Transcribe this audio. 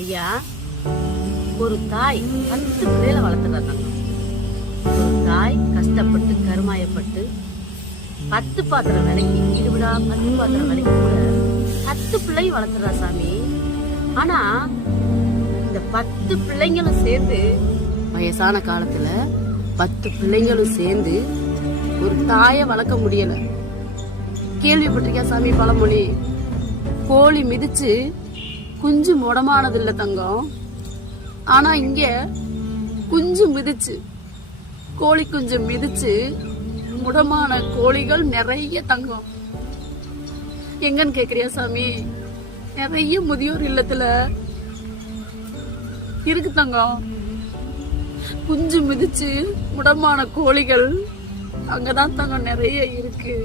ஐயா, ஒரு தாய் 10 பிள்ளைகளை வளர்த்துறாங்க. ஒரு தாய் கஷ்டப்பட்டு கருமாயப்பட்டு 10 பாத்திரம் விலைக்கு இருவிடா 10 பாத்திரம் விலைக்கு கூட 10 பிள்ளையும் வளர்த்துறா சாமி. ஆனா இந்த 10 பிள்ளைங்களும் சேர்ந்து வயசான காலத்துல 10 பிள்ளைங்களும் சேர்ந்து ஒரு தாயை வளர்க்க முடியல. கேள்விப்பட்டிருக்கியா சாமி பழமொழி? கோழி மிதிச்சு குஞ்சு முடமானது இல்ல தங்கம். ஆனா இங்க குஞ்சு மிதிச்சு கோழி குஞ்சு மிதிச்சு முடமான கோழிகள் நிறைய தங்கம். எங்கன்னு கேக்குறியா சாமி? நிறைய முதியோர் இல்லத்துல இருக்கு தங்கம். குஞ்சு மிதிச்சு முடமான கோழிகள் அங்கதான் தங்கம் நிறைய இருக்கு.